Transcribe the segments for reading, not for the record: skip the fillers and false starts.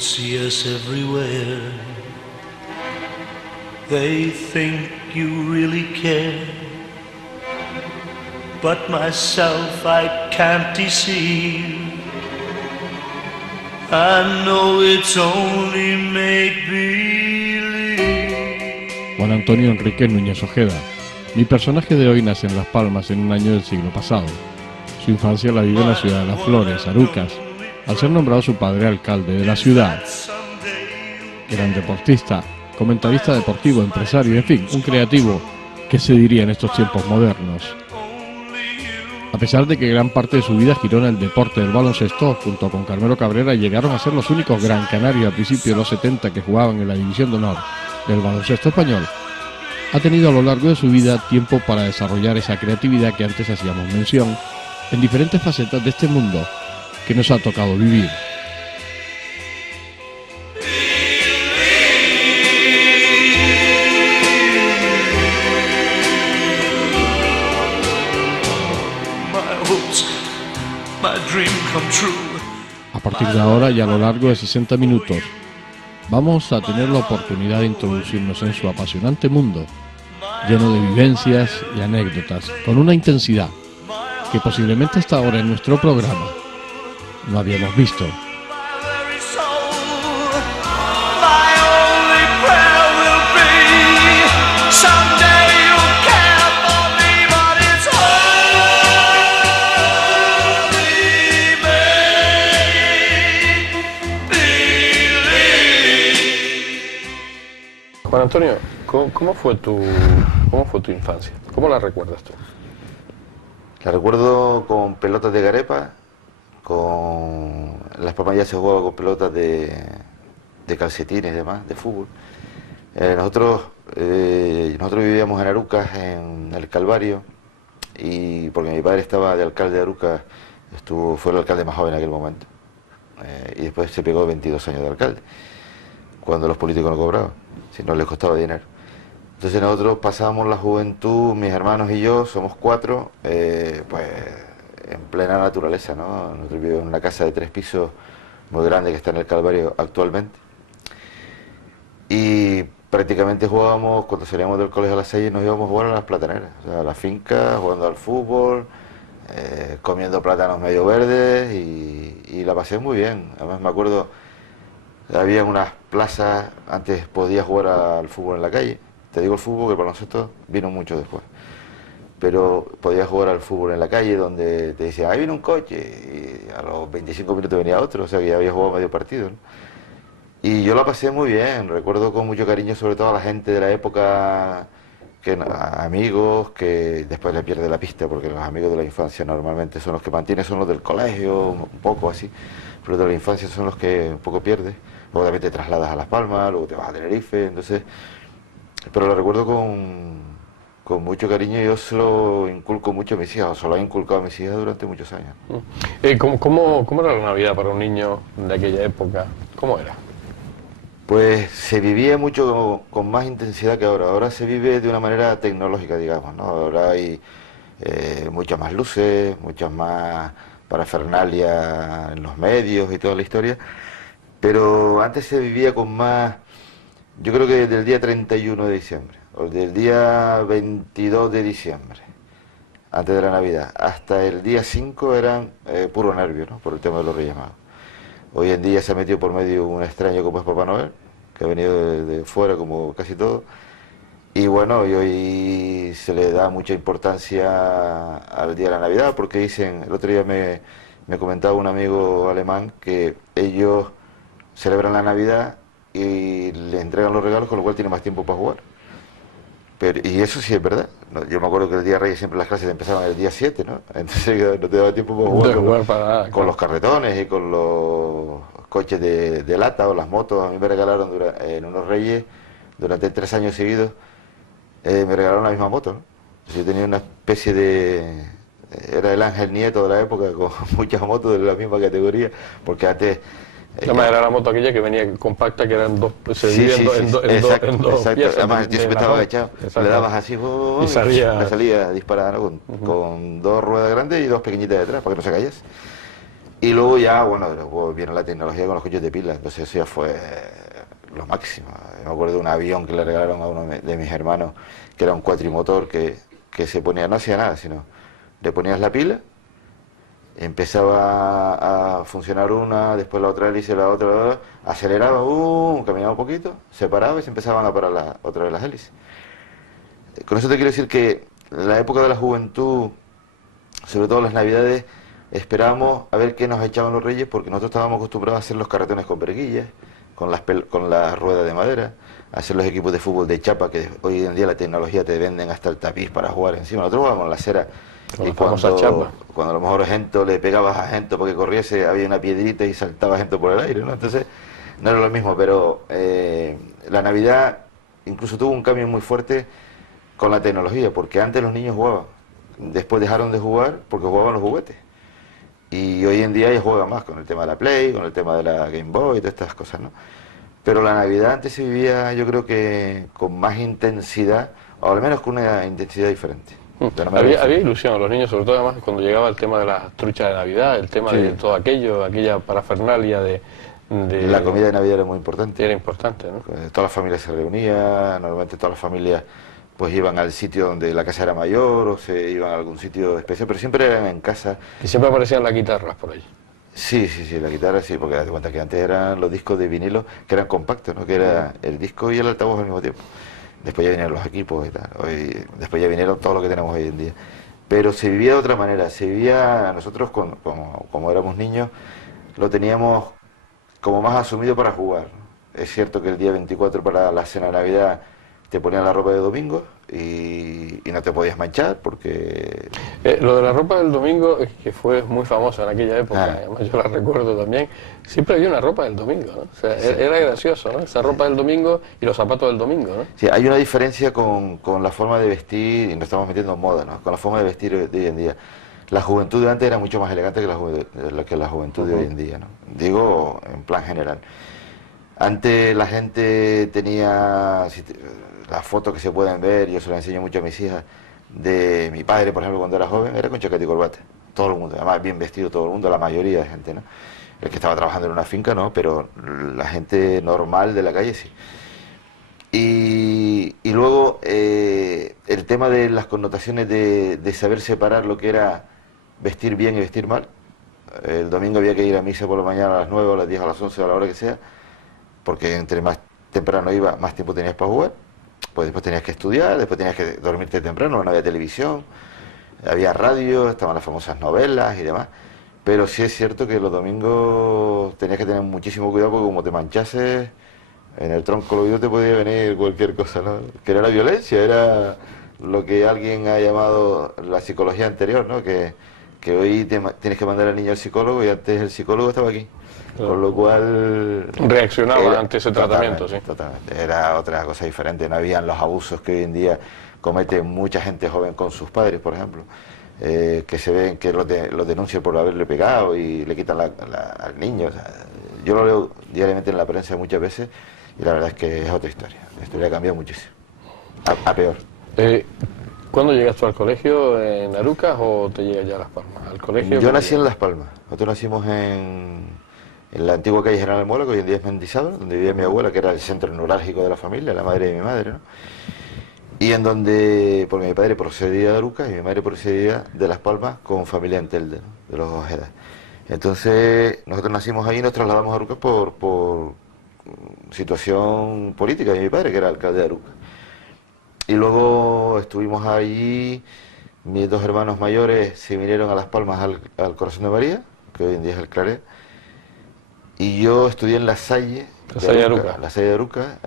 see us everywhere. They think you really care, but myself I can't deceive. I know it's only make-believe. Juan Antonio Enrique Núñez Ojeda. Mi personaje de hoy nace en Las Palmas en un año del siglo pasado. Su infancia la vive en la ciudad de Las Flores, Arucas, al ser nombrado su padre alcalde de la ciudad. Gran deportista, comentarista deportivo, empresario, en fin, un creativo que se diría en estos tiempos modernos. A pesar de que gran parte de su vida giró en el deporte del baloncesto, junto con Carmelo Cabrera llegaron a ser los únicos gran canarios a principios de los 70 que jugaban en la división de honor del baloncesto español, ha tenido a lo largo de su vida tiempo para desarrollar esa creatividad que antes hacíamos mención en diferentes facetas de este mundo que nos ha tocado vivir. A partir de ahora y a lo largo de 60 minutos vamos a tener la oportunidad de introducirnos en su apasionante mundo, lleno de vivencias y anécdotas, con una intensidad que posiblemente hasta ahora en nuestro programa no habíamos visto. Juan Antonio, ¿cómo fue tu infancia? ¿Cómo la recuerdas tú? La recuerdo con pelotas de garepa, Las Palmas ya se jugaba con pelotas de calcetines y demás, de fútbol. Nosotros vivíamos en Arucas, en el Calvario, y porque mi padre estaba de alcalde de Arucas, fue el alcalde más joven en aquel momento, y después se pegó 22 años de alcalde, cuando los políticos no cobraban, si no les costaba dinero. Entonces nosotros pasábamos la juventud, mis hermanos y yo, somos 4, pues en plena naturaleza, ¿no? Nosotros vivimos en una casa de 3 pisos muy grande que está en el Calvario actualmente. Y prácticamente jugábamos, cuando salíamos del colegio a las 6, nos íbamos a jugar a las plataneras, o sea, a la finca, jugando al fútbol, comiendo plátanos medio verdes, y la pasé muy bien. Además me acuerdo, había unas plazas, antes podías jugar al fútbol en la calle. Te digo el fútbol, que el baloncesto vino mucho después. Pero podías jugar al fútbol en la calle, donde te decían, ahí viene un coche, y a los 25 minutos venía otro, o sea que ya había jugado medio partido, ¿no? Y yo la pasé muy bien, recuerdo con mucho cariño sobre todo a la gente de la época, amigos que después le pierde la pista, porque los amigos de la infancia normalmente son los que mantienes, son los del colegio, un poco así, pero de la infancia son los que un poco pierdes. Luego también te trasladas a Las Palmas, luego te vas a Tenerife, entonces... Pero lo recuerdo con mucho cariño, y yo se lo inculco mucho a mis hijas, o se lo he inculcado a mis hijas durante muchos años. ¿Cómo era la Navidad para un niño de aquella época? ¿Cómo era? Pues se vivía mucho con más intensidad que ahora. Ahora se vive de una manera tecnológica, digamos, ¿no? Ahora hay muchas más luces, muchas más parafernalia en los medios y toda la historia, pero antes se vivía con más... Yo creo que desde el día 31 de diciembre, o del día 22 de diciembre, antes de la Navidad, hasta el día 5 eran puro nervio, ¿no? Por el tema de los Reyes Magos. Hoy en día se ha metido por medio un extraño como es Papá Noel, que ha venido de fuera como casi todo, y bueno, y hoy se le da mucha importancia al día de la Navidad, porque dicen, el otro día me comentaba un amigo alemán que ellos celebran la Navidad y le entregan los regalos, con lo cual tiene más tiempo para jugar. Y eso sí es verdad. Yo me acuerdo que el día Reyes siempre las clases empezaban el día 7, ¿no? Entonces no te daba tiempo para jugar con los carretones y con los coches de lata o las motos. A mí me regalaron en unos Reyes, durante 3 años seguidos, me regalaron la misma moto, ¿no? Entonces yo tenía una especie de... Era el Ángel Nieto de la época, con muchas motos de la misma categoría, porque antes... Era la moto aquella que venía compacta, que eran dos, se dividía en dos piezas. Además, yo siempre estaba agachado, le dabas así, y salía disparada, ¿no? Con 2 ruedas grandes y 2 pequeñitas detrás, para que no se cayese. Y luego ya, bueno, luego viene la tecnología con los coches de pila, entonces eso ya fue lo máximo. Me acuerdo de un avión que le regalaron a uno de mis hermanos, que era un cuatrimotor que se ponía, no hacía nada, sino le ponías la pila, empezaba a funcionar una, después la otra hélice, la otra, aceleraba, caminaba un poquito, se paraba y se empezaban a parar otra vez las hélices. Con eso te quiero decir que en la época de la juventud, sobre todo las navidades, esperábamos a ver qué nos echaban los reyes, porque nosotros estábamos acostumbrados a hacer los carretones con verguillas, con las ruedas de madera, a hacer los equipos de fútbol de chapa, que hoy en día la tecnología te venden hasta el tapiz para jugar encima. Nosotros jugábamos en la acera, y cuando a lo mejor Gento le pegabas a Gento porque corriese, había una piedrita y saltaba Gento por el aire, ¿no? Entonces no era lo mismo, pero la Navidad incluso tuvo un cambio muy fuerte con la tecnología, porque antes los niños jugaban, después dejaron de jugar porque jugaban los juguetes. Y hoy en día ya juega más con el tema de la Play, con el tema de la Game Boy y todas estas cosas, ¿no? Pero la Navidad antes se vivía, yo creo que con más intensidad, o al menos con una intensidad diferente. Había ilusión, los niños, sobre todo además cuando llegaba el tema de las truchas de Navidad, el tema de todo aquello, aquella parafernalia de... La comida de Navidad era muy importante. Era importante, ¿no? Todas las familias se reunían, normalmente todas las familias pues iban al sitio donde la casa era mayor o se iban a algún sitio especial, pero siempre eran en casa. Y siempre aparecían las guitarras por ahí. Sí, la guitarra sí, porque date cuenta que antes eran los discos de vinilo que eran compactos, ¿no? Que era el disco y el altavoz al mismo tiempo. Después ya vinieron los equipos y tal, después ya vinieron todo lo que tenemos hoy en día. Pero se vivía de otra manera, se vivía, nosotros como éramos niños, lo teníamos como más asumido para jugar, ¿no? Es cierto que el día 24 para la cena de Navidad te ponían la ropa de domingo y no te podías manchar porque... lo de la ropa del domingo es que fue muy famoso en aquella época, además yo la recuerdo también, siempre había una ropa del domingo, ¿no? O sea, era gracioso, ¿no? Esa ropa del domingo y los zapatos del domingo, ¿no? Sí, hay una diferencia con la forma de vestir, y nos estamos metiendo en moda, ¿no? Con la forma de vestir de hoy en día. La juventud de antes era mucho más elegante que la juventud de hoy en día, ¿no? Digo, en plan general. Antes la gente tenía... Las fotos que se pueden ver, yo se las enseño mucho a mis hijas, de mi padre, por ejemplo, cuando era joven, era con chaqueta y corbata. Todo el mundo, además bien vestido todo el mundo, la mayoría de gente, ¿no? El que estaba trabajando en una finca, no, pero la gente normal de la calle sí. Y luego el tema de las connotaciones de saber separar lo que era vestir bien y vestir mal. El domingo había que ir a misa por la mañana a las 9 o a las 10 o a las 11 o a la hora que sea, porque entre más temprano iba, más tiempo tenías para jugar. Pues después tenías que estudiar, después tenías que dormirte temprano, no había televisión, había radio, estaban las famosas novelas y demás. Pero sí es cierto que los domingos tenías que tener muchísimo cuidado porque como te manchases, en el tronco del oído te podía venir cualquier cosa, ¿no? Que era la violencia, era lo que alguien ha llamado la psicología anterior, ¿no? Que hoy tienes que mandar al niño al psicólogo y antes el psicólogo estaba aquí. Claro. Con lo cual... Reaccionaba ante ese tratamiento, sí. Totalmente. Era otra cosa diferente. No habían los abusos que hoy en día comete mucha gente joven con sus padres, por ejemplo. Que se ven que los denuncian por haberle pegado y le quitan al niño. O sea, yo lo leo diariamente en la prensa muchas veces y la verdad es que es otra historia. La historia ha cambiado muchísimo. A peor. ¿Cuándo llegas tú al colegio? ¿En Arucas o te llegas ya a Las Palmas? ¿Al colegio? Yo nací en Las Palmas. Nosotros nacimos en la antigua calle General Mola, que hoy en día es Mendizábal, donde vivía mi abuela, que era el centro neurálgico de la familia, la madre de mi madre, ¿no? Y en donde, porque mi padre procedía de Arucas y mi madre procedía de Las Palmas con familia en Telde, ¿no? De los Ojeda. Entonces, nosotros nacimos ahí y nos trasladamos a Arucas por situación política de mi padre, que era alcalde de Arucas. Y luego estuvimos allí, mis dos hermanos mayores se vinieron a Las Palmas al Corazón de María, que hoy en día es el Claret. Y yo estudié en La Salle de Arucas,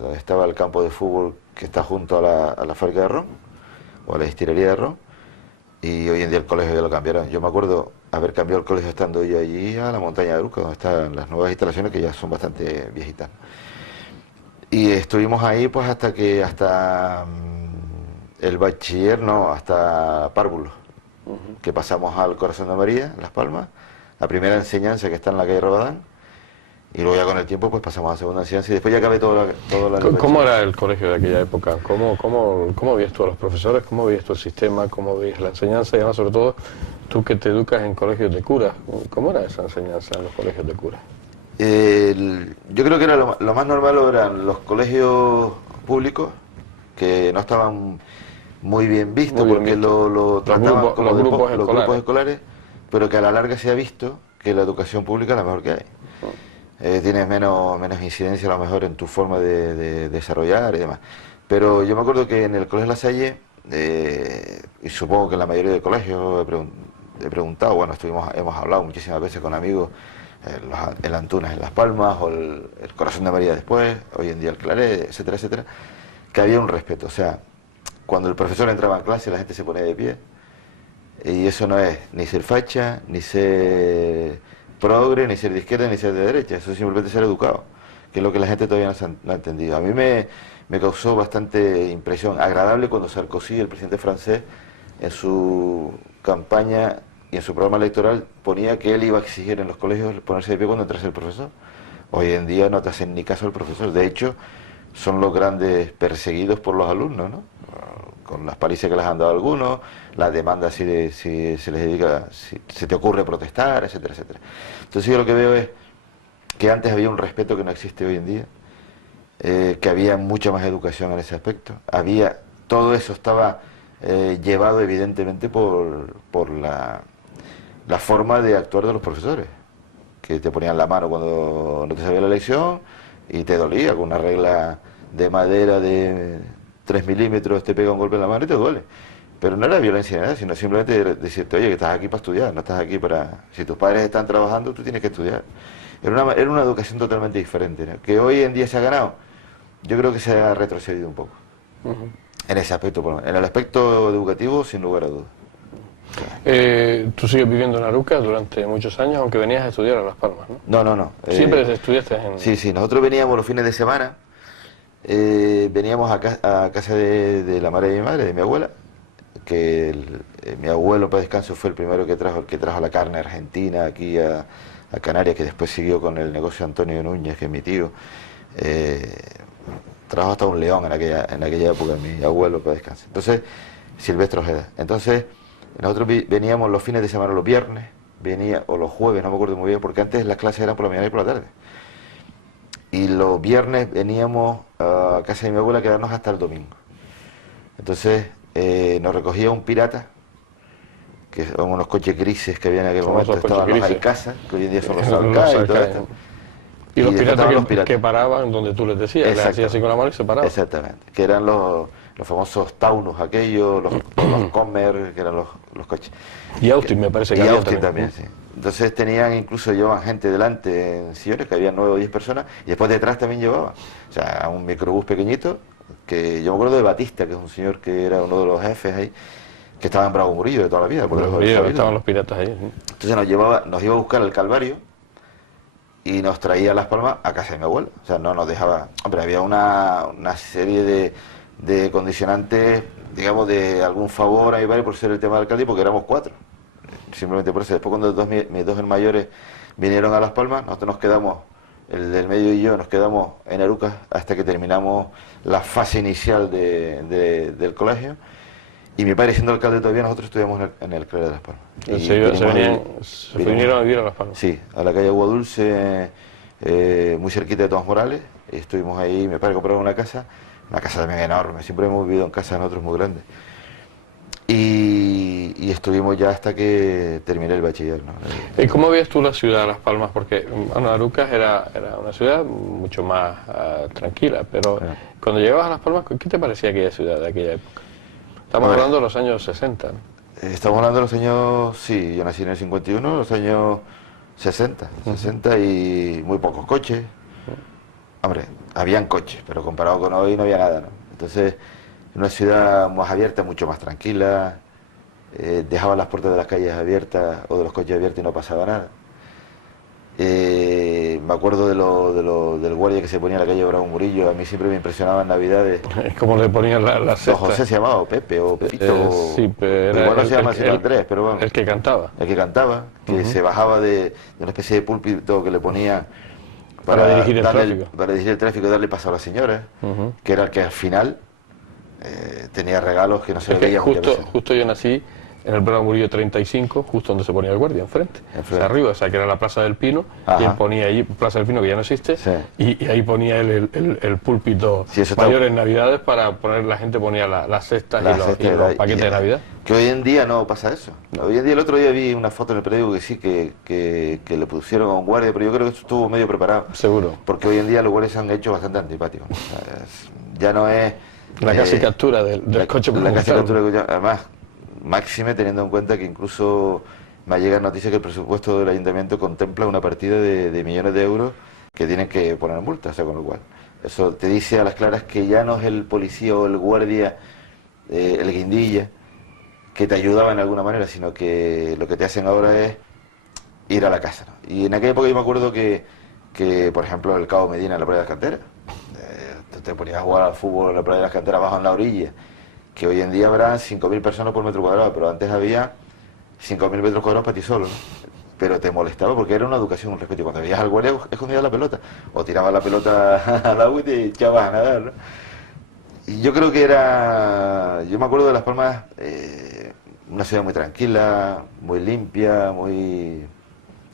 donde estaba el campo de fútbol que está junto a la fábrica de ron, o a la destilería de ron, y hoy en día el colegio ya lo cambiaron. Yo me acuerdo haber cambiado el colegio estando yo allí a la montaña de Arucas, donde están las nuevas instalaciones que ya son bastante viejitas. Y estuvimos ahí pues hasta el bachiller, no, hasta párvulo, que pasamos al Corazón de María, Las Palmas, la primera enseñanza que está en la calle Rabadán, y luego ya con el tiempo pues pasamos a la segunda enseñanza y después ya acabé todo la ¿Cómo era el colegio de aquella época? ¿Cómo veías tú a los profesores? ¿Cómo veías tú el sistema? ¿Cómo veías la enseñanza? Y además, sobre todo, Tú que te educas en colegios de curas, ¿cómo era esa enseñanza en los colegios de curas? Yo creo que era lo más normal eran los colegios públicos, que no estaban muy bien vistos porque lo trataban como los grupos escolares, pero que a la larga se ha visto que la educación pública es la mejor que hay. Tienes menos incidencia a lo mejor en tu forma de desarrollar y demás. Pero yo me acuerdo que en el Colegio La Salle, y supongo que en la mayoría de colegios he preguntado, bueno, hemos hablado muchísimas veces con amigos, el Antunas en Las Palmas, o el Corazón de María después, hoy en día el Claret, etcétera, etcétera, que había un respeto. O sea, cuando el profesor entraba en clase la gente se ponía de pie, y eso no es ni ser facha, ni ser progre, ni ser de izquierda, ni ser de derecha, eso es simplemente ser educado, que es lo que la gente todavía no ha entendido. A mí me causó bastante impresión agradable cuando Sarkozy, el presidente francés, en su campaña y en su programa electoral ponía que él iba a exigir en los colegios ponerse de pie cuando entrase el profesor. Hoy en día no te hacen ni caso al profesor, de hecho son los grandes perseguidos por los alumnos, ¿no? Con las palizas que les han dado algunos, las demandas si se les dedica, si se te ocurre protestar, etcétera, etcétera. Entonces yo lo que veo es que antes había un respeto que no existe hoy en día, que había mucha más educación en ese aspecto, todo eso estaba llevado evidentemente por la forma de actuar de los profesores, que te ponían la mano cuando no te sabía la lección y te dolía, con una regla de madera de 3 milímetros te pega un golpe en la mano y te duele. Pero no era violencia ni nada, sino simplemente decirte, oye, que estás aquí para estudiar, no estás aquí para... Si tus padres están trabajando, tú tienes que estudiar. Era una educación totalmente diferente, ¿no? Que hoy en día se ha ganado. Yo creo que se ha retrocedido un poco. En ese aspecto, por lo menos. En el aspecto educativo, sin lugar a dudas. Tú sigues viviendo en Arucas durante muchos años, aunque venías a estudiar a Las Palmas, ¿no? No. ¿Siempre estudiaste en...? Sí, nosotros veníamos los fines de semana, veníamos a casa de la madre de mi madre, de mi abuela, que mi abuelo, para descanso, fue el primero que trajo la carne argentina aquí a Canarias, que después siguió con el negocio Antonio Núñez, que es mi tío. Trajo hasta un león en aquella época, mi abuelo, para descanso. Entonces, Silvestre Ojeda. Entonces, nosotros veníamos los fines de semana, los viernes, o los jueves, no me acuerdo muy bien, porque antes las clases eran por la mañana y por la tarde. Y los viernes veníamos a casa de mi abuela a quedarnos hasta el domingo. Entonces, nos recogía un pirata, que son unos coches grises que había en aquel momento, estaban los Aicasa, que hoy en día son los Alcá y todo esto. Y los piratas que paraban donde tú les decías, les hacías así con la mano y se paraban. Exactamente, que eran los famosos Taunus aquellos, los Comer, que eran los coches. Y Austin me parece que había también, sí. Entonces llevaban gente delante en sillones, que había 9 o 10 personas, y después detrás también llevaban. O sea, un microbús pequeñito, que yo me acuerdo de Batista, que es un señor que era uno de los jefes ahí, que estaba en Bravo Murillo de toda la vida. Estaban los piratas ahí. Entonces nos iba a buscar al Calvario y nos traía a Las Palmas a casa de mi abuelo. O sea, no nos dejaba... Hombre, había una serie de condicionantes, digamos, de algún favor ahí, ¿vale? Por ser el tema del alcalde, porque éramos 4. Simplemente por eso. Después, cuando mis dos mayores vinieron a Las Palmas, nosotros nos quedamos, el del medio y yo, nos quedamos en Arucas hasta que terminamos la fase inicial del colegio. Y mi padre, siendo alcalde todavía, nosotros estudiamos en el Claret de Las Palmas. Se vinieron a vivir a Las Palmas. Sí, a la calle Agua Dulce, muy cerquita de Tomás Morales. Y estuvimos ahí, mi padre compró una casa también enorme, siempre hemos vivido en casas nosotros muy grandes. Y estuvimos ya hasta que terminé el bachiller, ¿no? ¿Y cómo veías tú la ciudad de Las Palmas? Porque, bueno, Arucas era una ciudad mucho más tranquila, pero cuando llegabas a Las Palmas, ¿qué te parecía aquella ciudad de aquella época? Estamos hablando de los años 60, ¿no? Estamos hablando de los años, sí, yo nací en el 51, los años 60 y muy pocos coches. Hombre, habían coches, pero comparado con hoy no había nada, ¿no? Entonces, una ciudad más abierta, mucho más tranquila, dejaba las puertas de las calles abiertas o de los coches abiertos y no pasaba nada. Me acuerdo del guardia que se ponía en la calle Bravo Murillo. A mí siempre me impresionaba en Navidades. ¿Cómo le ponían la cesta? Don José se llamaba, o Pepe, o Pepito. Sí, pero igual no se llama así Andrés, pero bueno. El que cantaba. El que cantaba, que se bajaba de una especie de púlpito que le ponía para dirigir el tráfico y darle paso a la señora, que era el que al final tenía regalos que no se le veían muchas veces. Justo yo nací en el Bernardo Murillo 35, justo donde se ponía el guardia, enfrente. O sea, arriba, o sea, que era la Plaza del Pino, Ajá. y él ponía allí, Plaza del Pino, que ya no existe, Sí. y ahí ponía él el púlpito Sí, eso mayor está- en Navidades para poner, la gente ponía las cestas La y cesta los era- paquetes de Navidad. Que hoy en día no pasa eso. Hoy en día, el otro día vi una foto en el periódico que sí, que le pusieron a un guardia, pero yo creo que eso estuvo medio preparado. Seguro. Porque hoy en día los guardias se han hecho bastante antipáticos, ¿no? O sea, ya no es... La casi captura del coche La casi presidencial. captura del coche. Además, máxime teniendo en cuenta que incluso me llega noticia que el presupuesto del ayuntamiento contempla una partida de millones de euros que tienen que poner multas, o sea, con lo cual eso te dice a las claras que ya no es el policía o el guardia, el guindilla, que te ayudaba en alguna manera, sino que lo que te hacen ahora es ir a la casa, ¿no? Y en aquella época yo me acuerdo que por ejemplo, el Cabo Medina en la playa de las Canteras, tú te ponías a jugar al fútbol en la playa de las Canteras abajo en la orilla, que hoy en día habrán 5.000 personas por metro cuadrado, pero antes había 5.000 metros cuadrados para ti solo, ¿no? Pero te molestaba porque era una educación, un respeto. Y cuando veías al guardia, escondías la pelota, o tirabas la pelota al agua y te echabas a nadar, ¿no? Y yo creo que era, yo me acuerdo de Las Palmas, una ciudad muy tranquila, muy limpia, muy...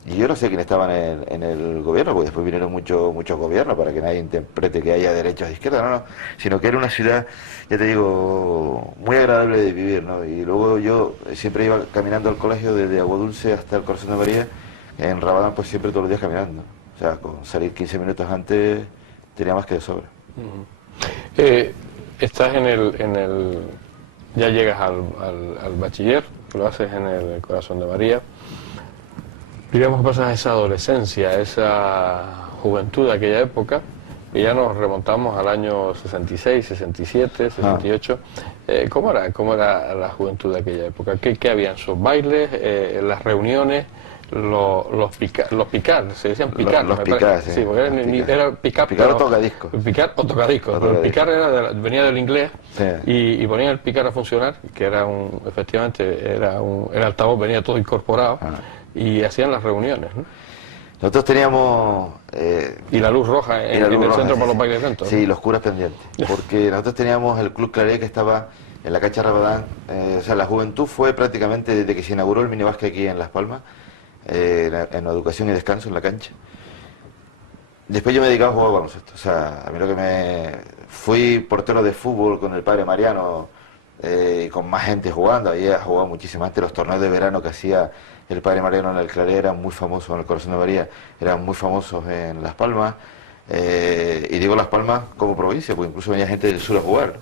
Y yo no sé quién estaba en el gobierno, porque después vinieron muchos gobiernos para que nadie interprete que haya derechos de izquierda, no, sino que era una ciudad, ya te digo, muy agradable de vivir, ¿no? Y luego yo siempre iba caminando al colegio desde Aguadulce hasta el Corazón de María, en Rabadán pues siempre todos los días caminando, o sea, con salir 15 minutos antes tenía más que de sobra. Estás en el ya llegas al bachiller, lo haces en el Corazón de María. Digamos que pasas esa adolescencia, esa juventud de aquella época, y ya nos remontamos al año 66, 67, 68. ¿Cómo era la juventud de aquella época? ¿Qué habían? ¿Sus bailes, las reuniones, los picar? Se decían picar. Los me picar, parece. sí. Sí, porque era picar. Picar pero- o tocadiscos. Picar o tocadiscos. Pero el picar venía del inglés, Sí. y ponían el picar a funcionar, que era efectivamente, el altavoz venía todo incorporado. Y hacían las reuniones, ¿no? Nosotros teníamos... Y la luz roja y en la luz el roja, centro sí, para los sí. bailes lentos. Sí, ¿no? los curas pendientes. Porque nosotros teníamos el Club Claret que estaba en la cancha Rabadán. O sea, la juventud fue prácticamente desde que se inauguró el minibásquet aquí en Las Palmas, en educación y descanso en la cancha. Después yo me dedicaba a jugar baloncesto. O sea, a mí lo que me... Fui portero de fútbol con el padre Mariano, con más gente jugando. Había jugado muchísima gente. Los torneos de verano que hacía el padre Mariano en el Claret eran muy famosos, en el Corazón de María eran muy famosos en Las Palmas. Y digo Las Palmas como provincia, porque incluso venía gente del sur a jugar, ¿no?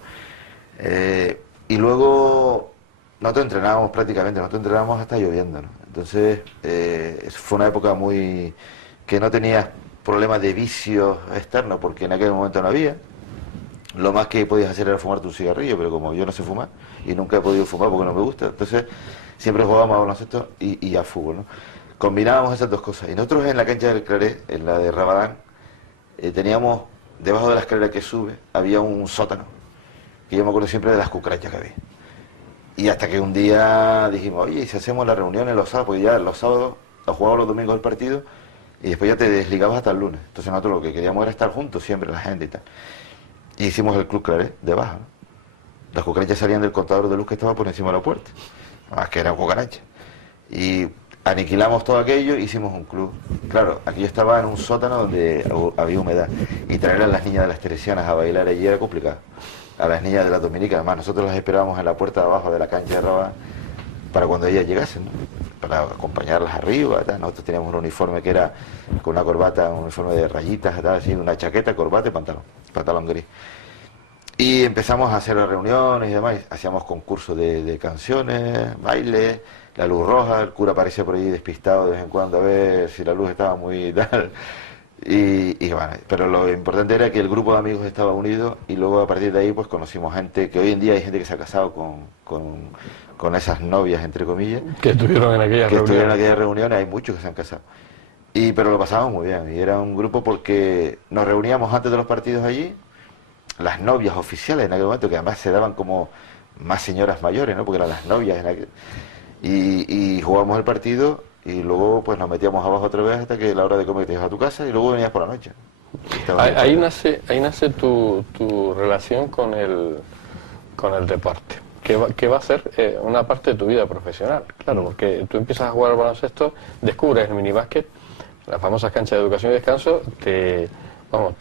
Y luego nosotros entrenábamos prácticamente, nosotros entrenábamos hasta lloviendo, ¿no? Entonces fue una época muy... que no tenías problemas de vicios externos, porque en aquel momento no había. Lo más que podías hacer era fumarte un cigarrillo, pero como yo no sé fumar, y nunca he podido fumar porque no me gusta, entonces siempre jugábamos a baloncesto y a fútbol, ¿no? Combinábamos esas dos cosas. Y nosotros en la cancha del Claret, en la de Rabadán, teníamos, debajo de la escalera que sube, había un sótano, que yo me acuerdo siempre de las cucarachas que había. Y hasta que un día dijimos, oye, ¿y si hacemos las reuniones los sábados? Porque ya los sábados, jugábamos los domingos el partido, y después ya te desligabas hasta el lunes. Entonces nosotros lo que queríamos era estar juntos siempre, la gente y tal. Y hicimos el Club Claret debajo, ¿no? Las cucarachas salían del contador de luz que estaba por encima de la puerta, más que eran cucarachas. Y aniquilamos todo aquello, hicimos un club. Claro, aquí yo estaba en un sótano donde había humedad, y traer a las niñas de las teresianas a bailar allí era complicado. A las niñas de las dominicas, además nosotros las esperábamos en la puerta de abajo de la cancha de Rabadán para cuando ellas llegasen, ¿no? Para acompañarlas arriba, tal. Nosotros teníamos un uniforme que era con una corbata, un uniforme de rayitas, tal, así, una chaqueta, corbata y pantalón gris. Y empezamos a hacer las reuniones y demás, hacíamos concursos de canciones, bailes, la luz roja, el cura aparecía por allí despistado de vez en cuando a ver si la luz estaba muy tal. Y bueno, pero lo importante era que el grupo de amigos estaba unido, y luego a partir de ahí pues conocimos gente, que hoy en día hay gente que se ha casado con esas novias, entre comillas, Que estuvieron en aquella que estuvieron en reunión. aquellas reuniones, hay muchos que se han casado. Pero lo pasábamos muy bien, y era un grupo porque nos reuníamos antes de los partidos allí, las novias oficiales en aquel momento, que además se daban como más señoras mayores, ¿no? Porque eran las novias en aquel... y jugábamos el partido, y luego pues nos metíamos abajo otra vez hasta que la hora de comer te ibas a tu casa, y luego venías por la noche. Ahí nace tu relación con el deporte. que va a ser una parte de tu vida profesional, claro, porque tú empiezas a jugar al baloncesto, descubres el minibásquet, las famosas canchas de educación y descanso, te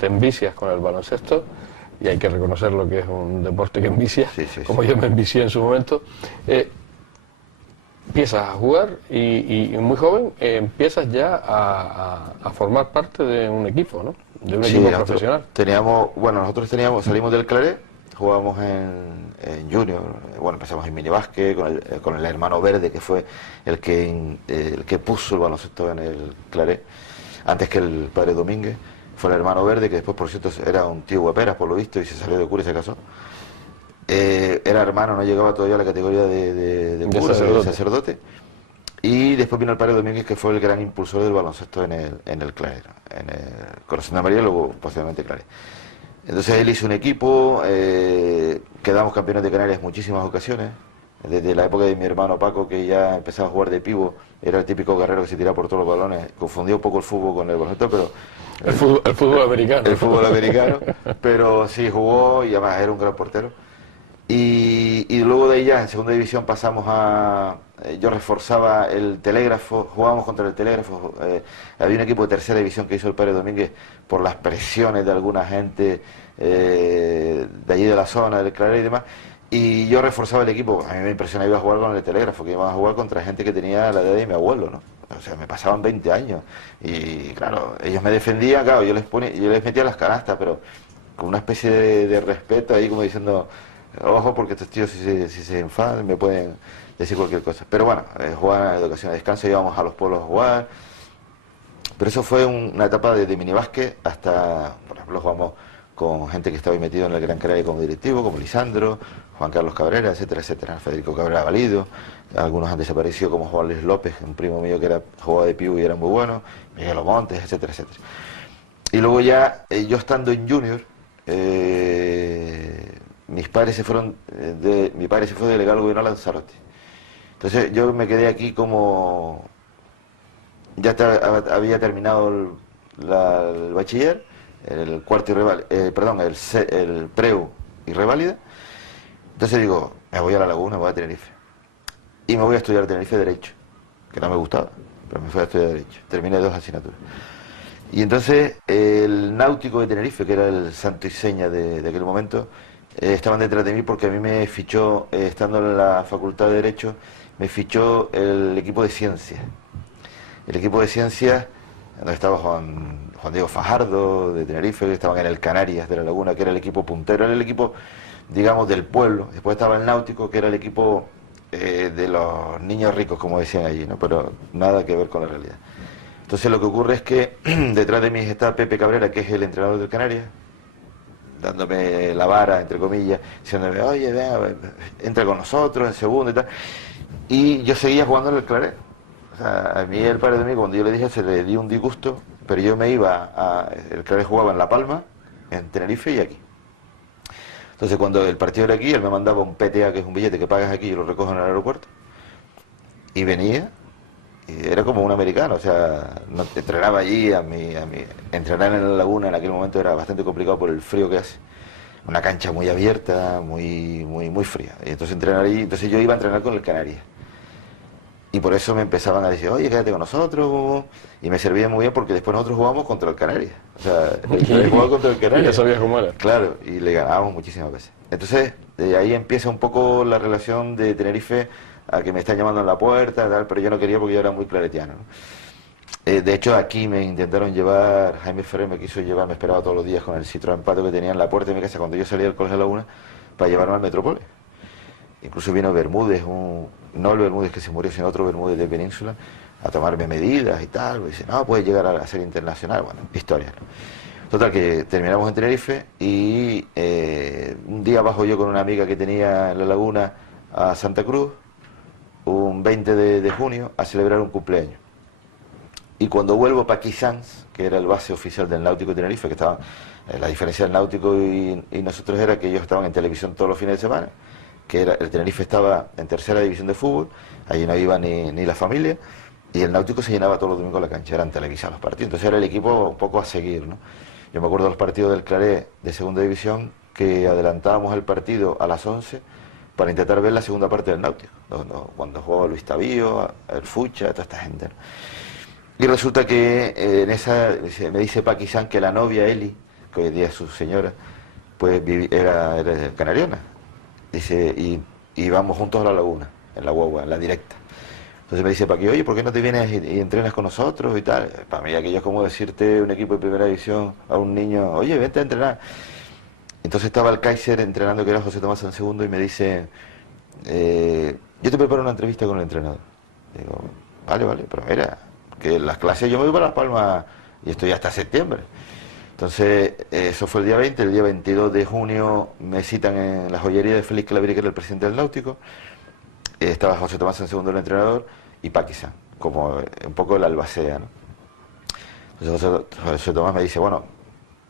envicias con el baloncesto, y hay que reconocer lo que es un deporte que envicia, como yo me envicié en su momento. Empiezas a jugar y muy joven empiezas ya a formar parte de un equipo, ¿no? De un equipo profesional. Nosotros salimos del Claret, jugábamos en Junior, empezamos en minibásquet con el hermano Verde, que fue el que puso el baloncesto en el Claret, antes que el padre Domínguez. Fue el hermano Verde, que después, por cierto, era un tío guaperas, por lo visto, y se salió de cura y se casó. Era hermano, no llegaba todavía a la categoría de cura, de sacerdote. Y después vino el padre Domínguez, que fue el gran impulsor del baloncesto en el Claret, en el Corazón de María, y luego posteriormente Claret. Entonces él hizo un equipo, quedamos campeones de Canarias muchísimas ocasiones. Desde la época de mi hermano Paco, que ya empezaba a jugar de pivo, era el típico guerrero que se tiraba por todos los balones, confundió un poco el fútbol con el baloncesto, pero... El fútbol americano. El fútbol americano, pero sí jugó y además era un gran portero. Y luego de ahí ya en segunda división pasamos yo reforzaba el Telégrafo, jugábamos contra el Telégrafo, había un equipo de tercera división que hizo el padre Domínguez por las presiones de alguna gente de allí de la zona, del Claret y demás, y yo reforzaba el equipo. A mí me impresionaba ir a jugar con el Telégrafo, que iba a jugar contra gente que tenía la edad de mi abuelo, ¿no? O sea, me pasaban 20 años y claro, ellos me defendían, claro, yo les metía las canastas, pero con una especie de respeto ahí, como diciendo, ojo, porque estos tíos si se enfadan me pueden decir cualquier cosa. Pero bueno, jugaban en educación a descanso, íbamos a los pueblos a jugar, pero eso fue una etapa de minibásquet hasta, por ejemplo, jugamos con gente que estaba ahí metido en el Gran Canaria como directivo, como Lisandro, Juan Carlos Cabrera, etcétera, etcétera, Federico Cabrera Valido, algunos han desaparecido como Juan Luis López, un primo mío que jugaba de pivo y era muy bueno, Miguel Omontes, etcétera, etcétera. Y luego ya, yo estando en Junior, mi padre se fue delegado del gobierno a Lanzarote. Entonces yo me quedé aquí como... había terminado el bachiller, el cuarto y el preu y reválida. Entonces digo, me voy a La Laguna, me voy a Tenerife. Y me voy a estudiar Tenerife Derecho, que no me gustaba, pero me fui a estudiar Derecho. Terminé 2 asignaturas. Y entonces el Náutico de Tenerife, que era el santo y seña de aquel momento, estaban detrás de mí porque a mí me fichó, estando en la Facultad de Derecho, me fichó el equipo de Ciencias. El equipo de Ciencias, donde estaba Juan Diego Fajardo de Tenerife, que estaban en el Canarias de La Laguna, que era el equipo puntero, era el equipo, digamos, del pueblo. Después estaba el Náutico, que era el equipo de los niños ricos, como decían allí, ¿no? Pero nada que ver con la realidad. Entonces lo que ocurre es que detrás de mí está Pepe Cabrera, que es el entrenador del Canarias, dándome la vara, entre comillas, diciéndome, oye, venga, entra con nosotros en segundo y tal. Y yo seguía jugando en el Claret. O sea, a mí el padre de mí, cuando yo le dije, se le dio un disgusto, pero yo me iba el Claret jugaba en La Palma, en Tenerife y aquí. Entonces cuando el partido era aquí, él me mandaba un PTA, que es un billete que pagas aquí y lo recojo en el aeropuerto. Y venía, y era como un americano, o sea, entrenaba allí, entrenar en La Laguna en aquel momento era bastante complicado por el frío que hace. Una cancha muy abierta, muy fría. Y entonces entrenar allí, entonces yo iba a entrenar con el Canarias. Y por eso me empezaban a decir, oye, quédate con nosotros. Y me servía muy bien porque después nosotros jugábamos contra el Canarias. O sea, el jugaba contra el Canarias. Ya sabías cómo era. Claro, y le ganábamos muchísimas veces. Entonces, de ahí empieza un poco la relación de Tenerife a que me están llamando en la puerta, tal, pero yo no quería porque yo era muy claretiano, ¿no? De hecho, aquí me intentaron llevar, Jaime Ferrer me quiso llevar, me esperaba todos los días con el Citroën Pato que tenía en la puerta de mi casa cuando yo salía del Colegio de la Laguna, para llevarme al Metrópolis. Incluso vino Bermúdez, no el Bermúdez que se murió, sino otro Bermúdez de Península, a tomarme medidas y tal. Y dice, no, puedes llegar a ser internacional. Bueno, historia, ¿no? Total, que terminamos en Tenerife y un día bajo yo con una amiga que tenía en la Laguna a Santa Cruz, un 20 de junio, a celebrar un cumpleaños. Y cuando vuelvo para Quizans, que era el base oficial del Náutico de Tenerife, que estaba, la diferencia del Náutico y nosotros era que ellos estaban en televisión todos los fines de semana, que el Tenerife estaba en tercera división de fútbol, allí no iba ni la familia, y el Náutico se llenaba todos los domingos la cancha, eran televisados los partidos, entonces era el equipo un poco a seguir, ¿no? Yo me acuerdo de los partidos del Claret de segunda división, que adelantábamos el partido a las 11 para intentar ver la segunda parte del Náutico, cuando jugaba Luis Tavío, el Fucha, toda esta gente, ¿no? Y resulta que en esa, me dice Paqui San que la novia Eli, que hoy en día es su señora, pues era canariana. Dice, y íbamos juntos a la laguna, en la guagua, en la directa. Entonces me dice Paqui, oye, ¿por qué no te vienes y entrenas con nosotros y tal? Para mí aquello es como decirte un equipo de primera división a un niño, oye, vente a entrenar. Entonces estaba el Kaiser entrenando, que era José Tomás San Segundo, y me dice, yo te preparo una entrevista con el entrenador. Digo, vale, pero mira, que las clases yo me voy para Las Palmas y estoy hasta septiembre. Entonces, eso fue el día 20, el día 22 de junio me citan en la joyería de Félix Clavería, que era el presidente del Náutico. Estaba José Tomás San Segundo, el entrenador, y Paqui San, como un poco el albacea, ¿no? Entonces José Tomás me dice, bueno,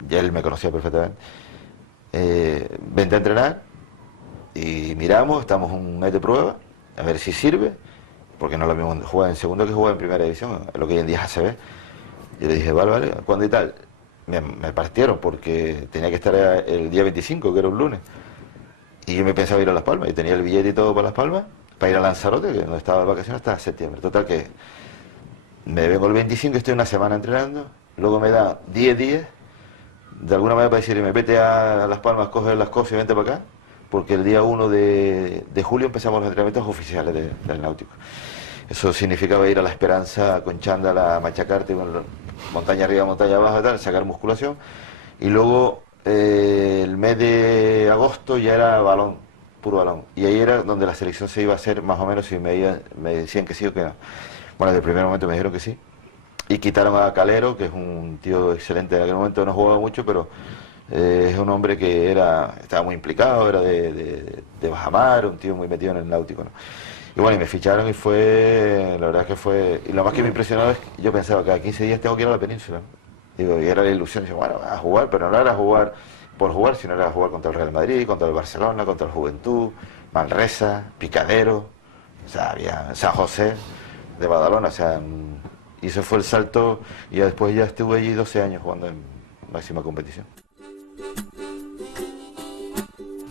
ya él me conocía perfectamente, vente a entrenar y miramos, estamos un mes de prueba, a ver si sirve, porque no es lo mismo jugar en segundo que jugar en primera división, lo que hoy en día es ACB. Yo le dije, vale, ¿cuándo y tal? Me partieron porque tenía que estar el día 25, que era un lunes, y yo me pensaba ir a Las Palmas, y tenía el billete y todo para Las Palmas, para ir a Lanzarote, que no estaba de vacaciones hasta septiembre. Total que me vengo el 25, estoy una semana entrenando, luego me da 10 días, de alguna manera para decirme, vete a Las Palmas, coge las cosas y vente para acá, porque el día 1 de julio empezamos los entrenamientos oficiales del Náutico. Eso significaba ir a La Esperanza con chándal a machacarte, con montaña arriba, montaña abajo, tal, sacar musculación, y luego el mes de agosto ya era balón, puro balón, y ahí era donde la selección se iba a hacer más o menos, si me decían que sí o que no. Bueno, desde el primer momento me dijeron que sí, y quitaron a Calero, que es un tío excelente, en aquel momento no jugaba mucho, pero es un hombre que estaba muy implicado, era de Bajamar, un tío muy metido en el Náutico, ¿no? Y bueno, y me ficharon y la verdad es que fue, y lo más que me impresionó es que yo pensaba que cada 15 días tengo que ir a la península, ¿no? Digo, y era la ilusión, digo, bueno, a jugar, pero no era jugar por jugar, sino era jugar contra el Real Madrid, contra el Barcelona, contra el Juventud, Manresa, Picadero, o sea, había San José de Badalona, o sea, y eso fue el salto, y después ya estuve allí 12 años jugando en máxima competición.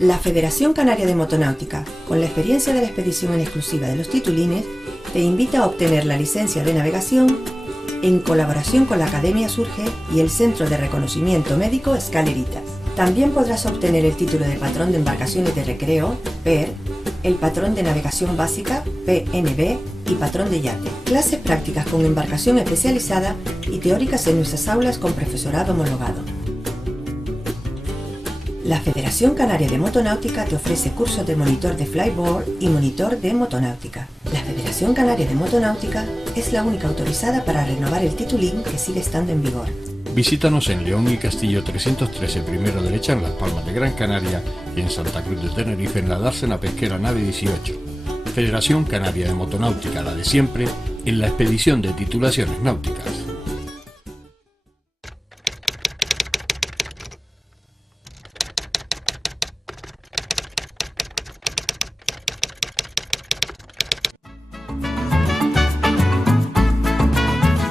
La Federación Canaria de Motonáutica, con la experiencia de la expedición en exclusiva de los titulines, te invita a obtener la licencia de navegación en colaboración con la Academia Surge y el Centro de Reconocimiento Médico Escaleritas. También podrás obtener el título de Patrón de Embarcaciones de Recreo, PER, el Patrón de Navegación Básica, PNB, y Patrón de Yate. Clases prácticas con embarcación especializada y teóricas en nuestras aulas con profesorado homologado. La Federación Canaria de Motonáutica te ofrece cursos de monitor de flyboard y monitor de motonáutica. La Federación Canaria de Motonáutica es la única autorizada para renovar el titulín que sigue estando en vigor. Visítanos en León y Castillo 313, primero derecha, en Las Palmas de Gran Canaria, y en Santa Cruz de Tenerife, en la dársena pesquera nave 18. Federación Canaria de Motonáutica, la de siempre, en la expedición de titulaciones náuticas.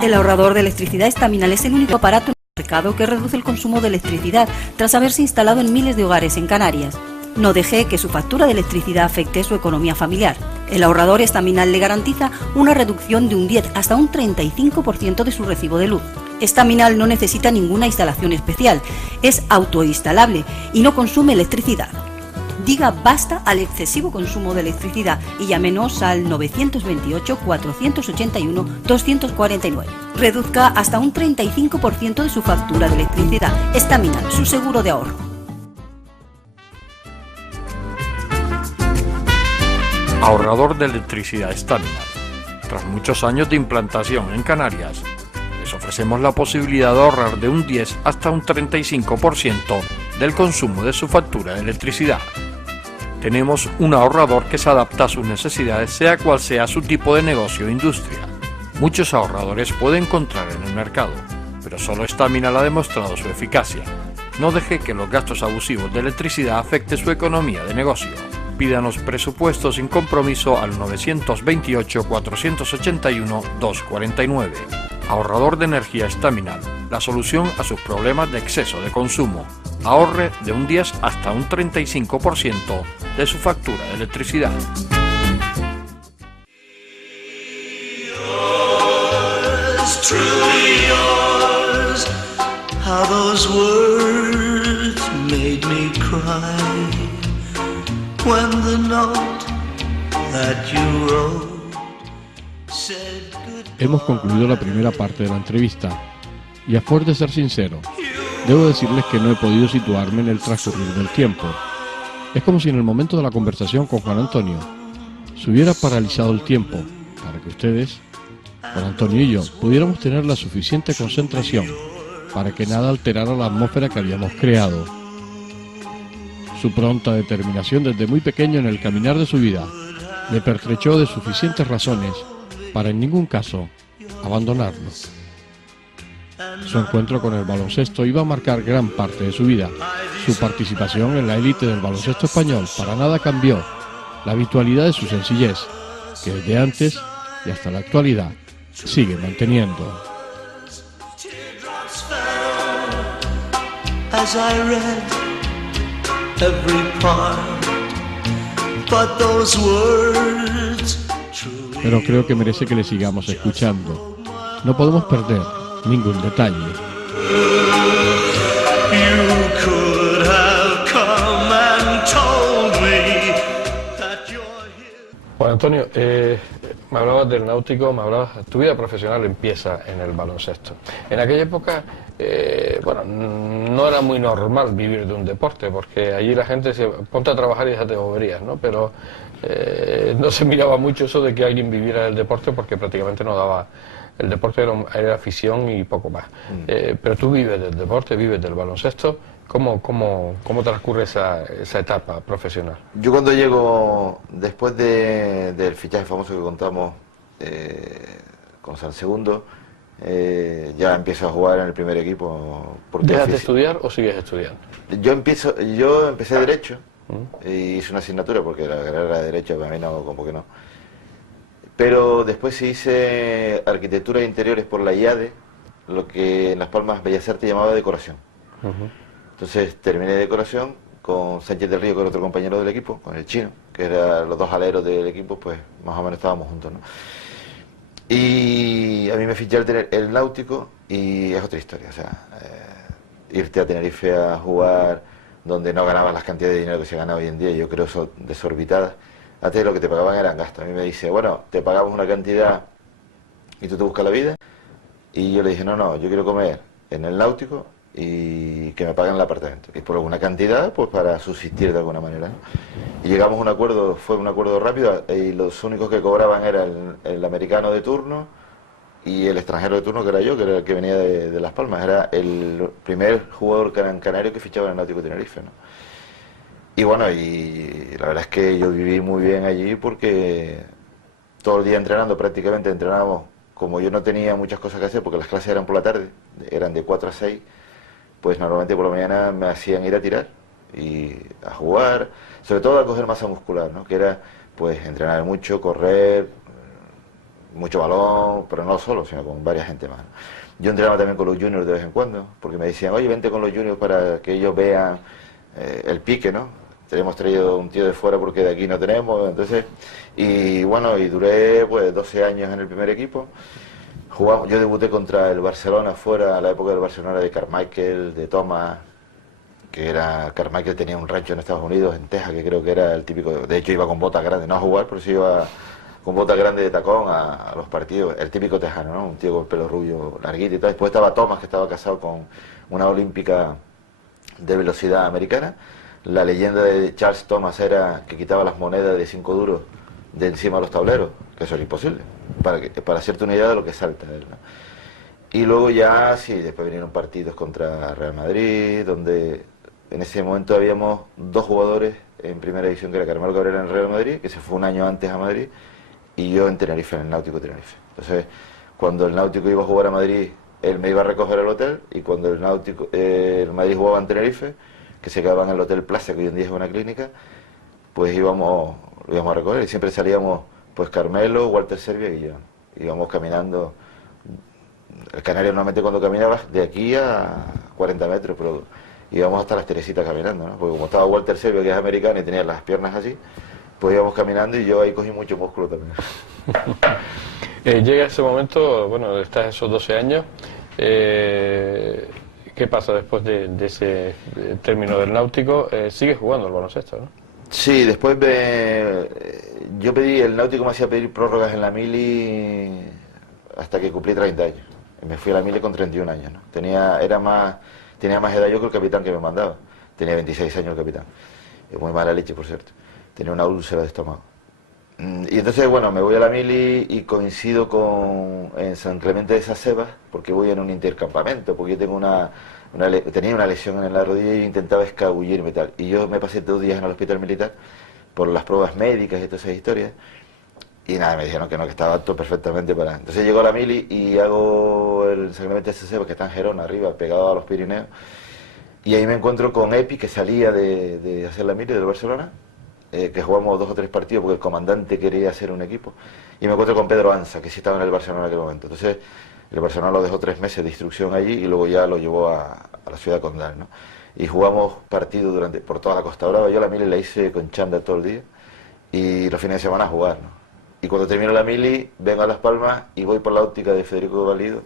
El ahorrador de electricidad Estaminal es el único aparato en el mercado que reduce el consumo de electricidad tras haberse instalado en miles de hogares en Canarias. No deje que su factura de electricidad afecte su economía familiar. El ahorrador Estaminal le garantiza una reducción de un 10 hasta un 35% de su recibo de luz. Estaminal no necesita ninguna instalación especial, es autoinstalable y no consume electricidad. Diga basta al excesivo consumo de electricidad y llámenos al 928-481-249. Reduzca hasta un 35% de su factura de electricidad. Estaminal, su seguro de ahorro. Ahorrador de electricidad Estaminal. Tras muchos años de implantación en Canarias, les ofrecemos la posibilidad de ahorrar de un 10 hasta un 35% del consumo de su factura de electricidad. Tenemos un ahorrador que se adapta a sus necesidades, sea cual sea su tipo de negocio o industria. Muchos ahorradores puede encontrar en el mercado, pero solo Estaminal ha demostrado su eficacia. No deje que los gastos abusivos de electricidad afecten su economía de negocio. Pídanos presupuesto sin compromiso al 928-481-249. Ahorrador de energía Estaminal. la solución a sus problemas de exceso de consumo. Ahorre de un 10 hasta un 35% de su factura de electricidad. Truly yours, how those words made me cry when the note that you wrote said goodbye. Hemos concluido la primera parte de la entrevista y a fuerza de ser sincero, debo decirles que no he podido situarme en el transcurrir del tiempo. Es como si en el momento de la conversación con Juan Antonio se hubiera paralizado el tiempo para que ustedes, Juan Antonio y yo, pudiéramos tener la suficiente concentración para que nada alterara la atmósfera que habíamos creado. Su pronta determinación desde muy pequeño en el caminar de su vida le pertrechó de suficientes razones para en ningún caso abandonarlo. Su encuentro con el baloncesto iba a marcar gran parte de su vida. Su participación en la élite del baloncesto español para nada cambió la habitualidad de su sencillez, que desde antes y hasta la actualidad sigue manteniendo. As I read every part, but those words truly. Pero creo que merece que le sigamos escuchando. No podemos perder ningún detalle. You could have come and told me that you're here. Juan Antonio, me hablabas del náutico, tu vida profesional empieza en el baloncesto. En aquella época, bueno, no era muy normal vivir de un deporte, porque allí la gente se ponte a trabajar y déjate boberías, ¿no? Pero no se miraba mucho eso de que alguien viviera del deporte, porque prácticamente no daba. El deporte era afición y poco más. Pero tú vives del deporte, vives del baloncesto. ¿Cómo transcurre esa etapa profesional? Yo cuando llego, después del fichaje famoso que contamos con San Segundo, ya empiezo a jugar en el primer equipo. ¿Dejas de estudiar o sigues estudiando? Yo empecé Derecho, y hice una asignatura porque la carrera era de Derecho, para mí no, como que no. Pero después sí hice Arquitectura de Interiores por la IADE, lo que en Las Palmas Bellas Artes llamaba decoración. Entonces terminé decoración con Sánchez del Río, que era otro compañero del equipo, con el Chino, que eran los dos aleros del equipo, pues más o menos estábamos juntos, ¿no? Y a mí me fiché el náutico y es otra historia, o sea, irte a Tenerife a jugar donde no ganabas las cantidades de dinero que se gana hoy en día, yo creo eso desorbitadas. Antes lo que te pagaban eran gastos. A mí me dice, bueno, te pagamos una cantidad y tú te buscas la vida. Y yo le dije, no, yo quiero comer en el náutico y que me paguen el apartamento. Y por alguna cantidad, pues para subsistir de alguna manera, ¿no? Y llegamos a un acuerdo, fue un acuerdo rápido, y los únicos que cobraban eran el americano de turno y el extranjero de turno, que era yo, que era el que venía de Las Palmas. Era el primer jugador canario que fichaba en el Náutico Tenerife, ¿no? Y bueno, y la verdad es que yo viví muy bien allí porque todo el día entrenando, prácticamente entrenábamos, como yo no tenía muchas cosas que hacer porque las clases eran por la tarde, eran de 4 a 6, pues normalmente por la mañana me hacían ir a tirar y a jugar, sobre todo a coger masa muscular, ¿no? Que era pues entrenar mucho, correr, mucho balón, pero no solo, sino con varias gente más, ¿no? Yo entrenaba también con los juniors de vez en cuando, porque me decían, oye, vente con los juniors para que ellos vean el pique, ¿no? Tenemos traído un tío de fuera porque de aquí no tenemos, entonces, y bueno, y duré pues 12 años en el primer equipo. Yo debuté contra el Barcelona fuera, a la época del Barcelona de Carmichael, de Thomas, Carmichael tenía un rancho en Estados Unidos, en Texas, que creo que era el típico, de hecho iba con botas grandes, no a jugar, pero sí iba con botas grandes de tacón a los partidos, el típico tejano, ¿no? Un tío con pelo rubio, larguito y tal. Después estaba Thomas, que estaba casado con una olímpica de velocidad americana. La leyenda de Charles Thomas era que quitaba las monedas de 5 duros de encima de los tableros, que eso era imposible, para hacerte una idea de lo que salta él, ¿no? Y luego ya, sí, después vinieron partidos contra Real Madrid, donde en ese momento habíamos 2 jugadores en primera división, que era Carmelo Cabrera en el Real Madrid, que se fue un año antes a Madrid, y yo en Tenerife, en el Náutico Tenerife. Entonces, cuando el Náutico iba a jugar a Madrid, él me iba a recoger al hotel, y cuando el Madrid jugaba en Tenerife, que se quedaba en el Hotel Plaza, que hoy en día es una clínica, pues lo íbamos a recoger, y siempre salíamos, pues Carmelo, Walter Servia y yo. Íbamos caminando el canario normalmente cuando caminabas de aquí a 40 metros, pero íbamos hasta las Teresitas caminando, ¿no? Porque como estaba Walter Serbia, que es americano y tenía las piernas así, pues íbamos caminando y yo ahí cogí mucho músculo también. Llega ese momento, bueno, estás esos 12 años, ¿qué pasa después de ese término del náutico? Sigues jugando al baloncesto, ¿no? Sí, después yo pedí, el náutico me hacía pedir prórrogas en la mili hasta que cumplí 30 años. Me fui a la mili con 31 años, ¿no? Tenía más edad yo que el capitán que me mandaba. Tenía 26 años el capitán. Muy mala leche, por cierto. Tenía una úlcera de estómago. Y entonces, bueno, me voy a la mili y coincido en San Clemente de Sasebas, porque voy en un intercampamento, porque yo tengo tenía una lesión en la rodilla y intentaba escabullirme y tal. Y yo me pasé 2 días en el hospital militar por las pruebas médicas y todas esas historias. Y nada, me dijeron que no, que estaba apto perfectamente para... Entonces llego a la mili y hago el San Clemente de Sasebas, que está en Gerona, arriba, pegado a los Pirineos. Y ahí me encuentro con Epi, que salía de hacer la mili del Barcelona, que jugamos 2 o 3 partidos porque el comandante quería hacer un equipo. Y me encuentro con Pedro Anza, que sí estaba en el Barcelona en aquel momento. Entonces el Barcelona lo dejó 3 meses de instrucción allí y luego ya lo llevó a la ciudad condal, ¿no? Y jugamos partidos por toda la Costa Brava. Yo la mili la hice con chándal todo el día y los fines de semana a jugar, ¿no? Y cuando termino la mili, vengo a Las Palmas y voy por la óptica de Federico Valido